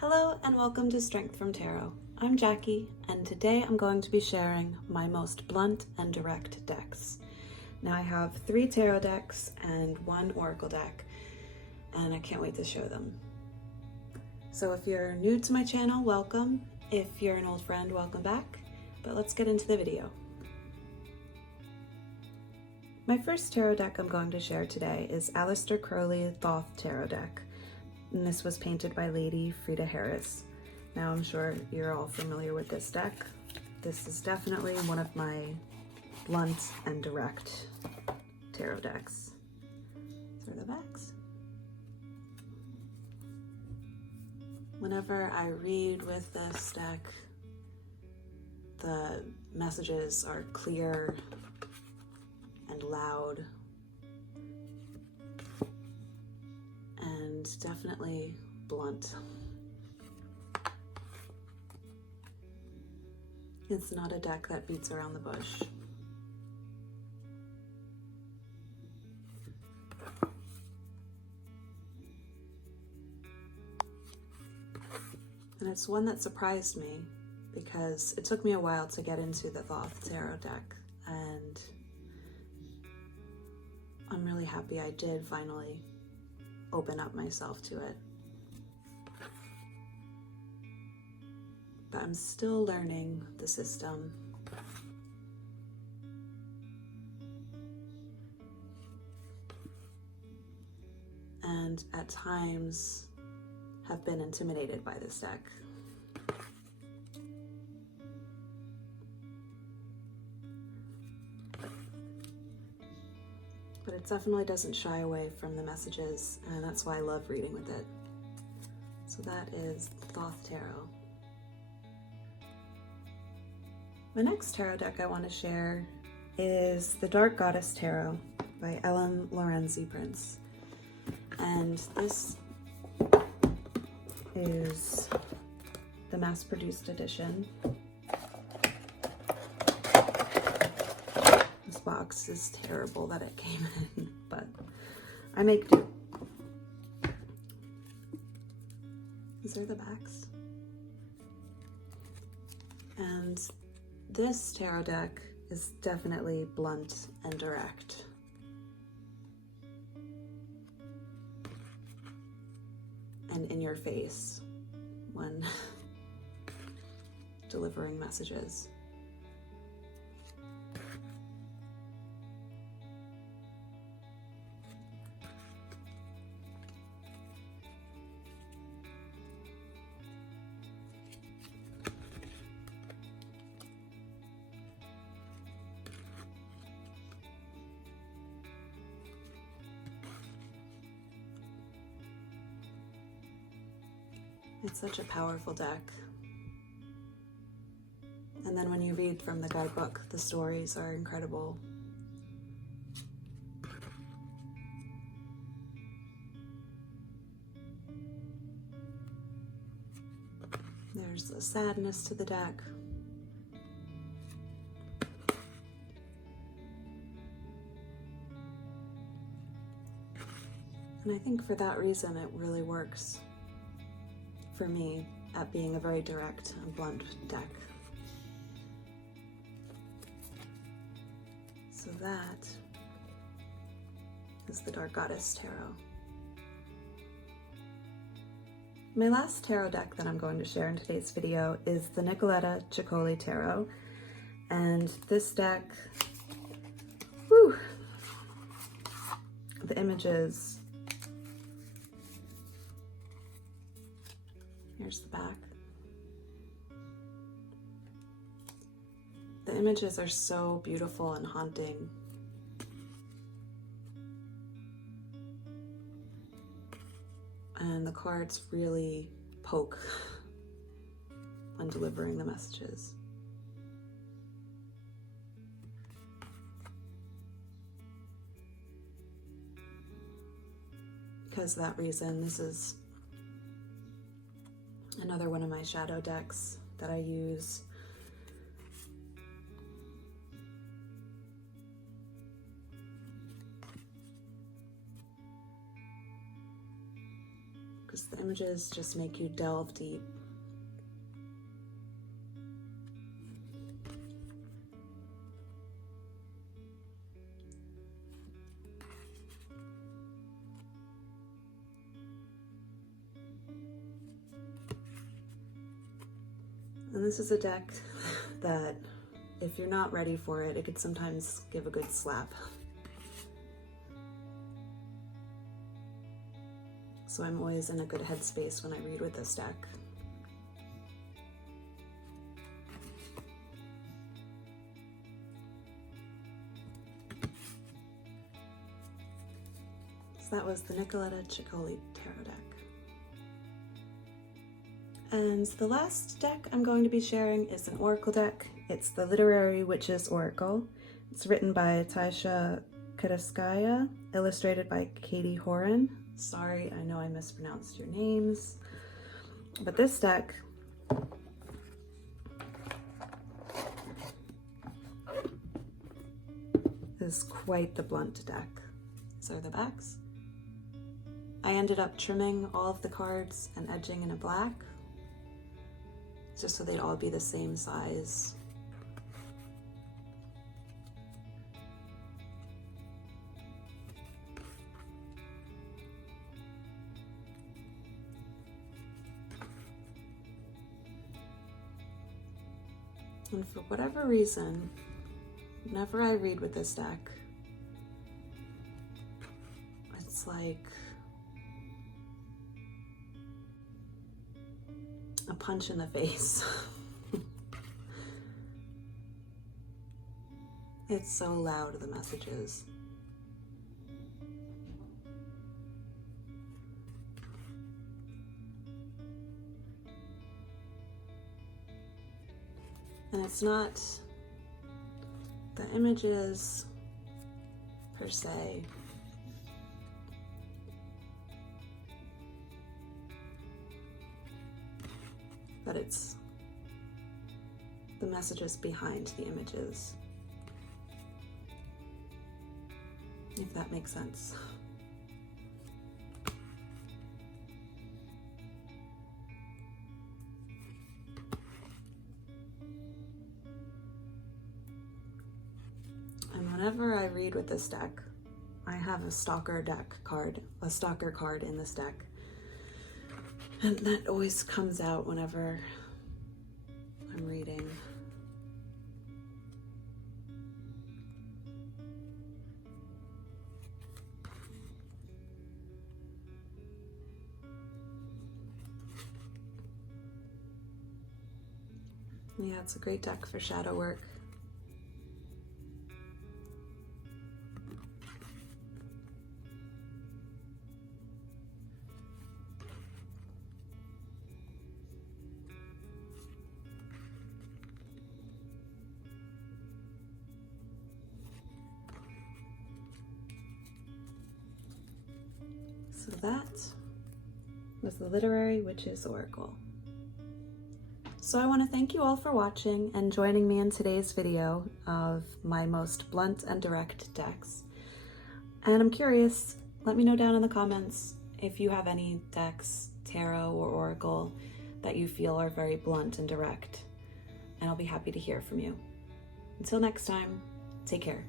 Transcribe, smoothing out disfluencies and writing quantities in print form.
Hello and welcome to Strength from Tarot. I'm Jackie and today I'm going to be sharing my most blunt and direct decks. Now I have 3 tarot decks and 1 oracle deck and I can't wait to show them. So if you're new to my channel, welcome. If you're an old friend, welcome back. But let's get into the video. My first tarot deck I'm going to share today is Aleister Crowley Thoth Tarot deck. And this was painted by Lady Frida Harris. Now I'm sure you're all familiar with this deck. This is definitely one of my blunt and direct tarot decks. These are the backs. Whenever I read with this deck, the messages are clear and loud. And definitely blunt. It's not a deck that beats around the bush. And it's one that surprised me because it took me a while to get into the Thoth Tarot deck, and I'm really happy I did finally open up myself to it. But I'm still learning the system. And at times have been intimidated by this deck. But it definitely doesn't shy away from the messages, and that's why I love reading with it. So that is Thoth Tarot. My next tarot deck I want to share is the Dark Goddess Tarot by Ellen Lorenzi Prince. And this is the mass-produced edition. This box is terrible that it came in, but I make do. These are the backs. And this tarot deck is definitely blunt and direct. And in your face when delivering messages. It's such a powerful deck. And then when you read from the guidebook, the stories are incredible. There's a sadness to the deck. And I think for that reason it really works for me at being a very direct and blunt deck. So that is the Dark Goddess Tarot. My last tarot deck that I'm going to share in today's video is the Nicoletta Ceccoli Tarot. And this deck, whew, the images. Here's the back. The images are so beautiful and haunting. And the cards really poke on delivering the messages. Because of that reason, this is another one of my shadow decks that I use. because the images just make you delve deep. And this is a deck that, if you're not ready for it, it could sometimes give a good slap. So I'm always in a good headspace when I read with this deck. So that was the Nicoletta Ceccoli tarot deck. And the last deck I'm going to be sharing is an oracle deck. It's the Literary Witches Oracle. It's written by Taisha Karaskaya, illustrated by Katie Horan. Sorry, I know I mispronounced your names. But this deck is quite the blunt deck. These are the backs. I ended up trimming all of the cards and edging in a black, just so they'd all be the same size. And for whatever reason, whenever I read with this deck, it's like a punch in the face. It's so loud, the messages. And it's not the images per se, but it's the messages behind the images, if that makes sense. And whenever I read with this deck, I have a stalker card in this deck. And that always comes out whenever I'm reading. Yeah, it's a great deck for shadow work. So that was the Literary Witches Oracle. So I want to thank you all for watching and joining me in today's video of my most blunt and direct decks. And I'm curious, let me know down in the comments if you have any decks, tarot or oracle, that you feel are very blunt and direct, and I'll be happy to hear from you. Until next time, take care.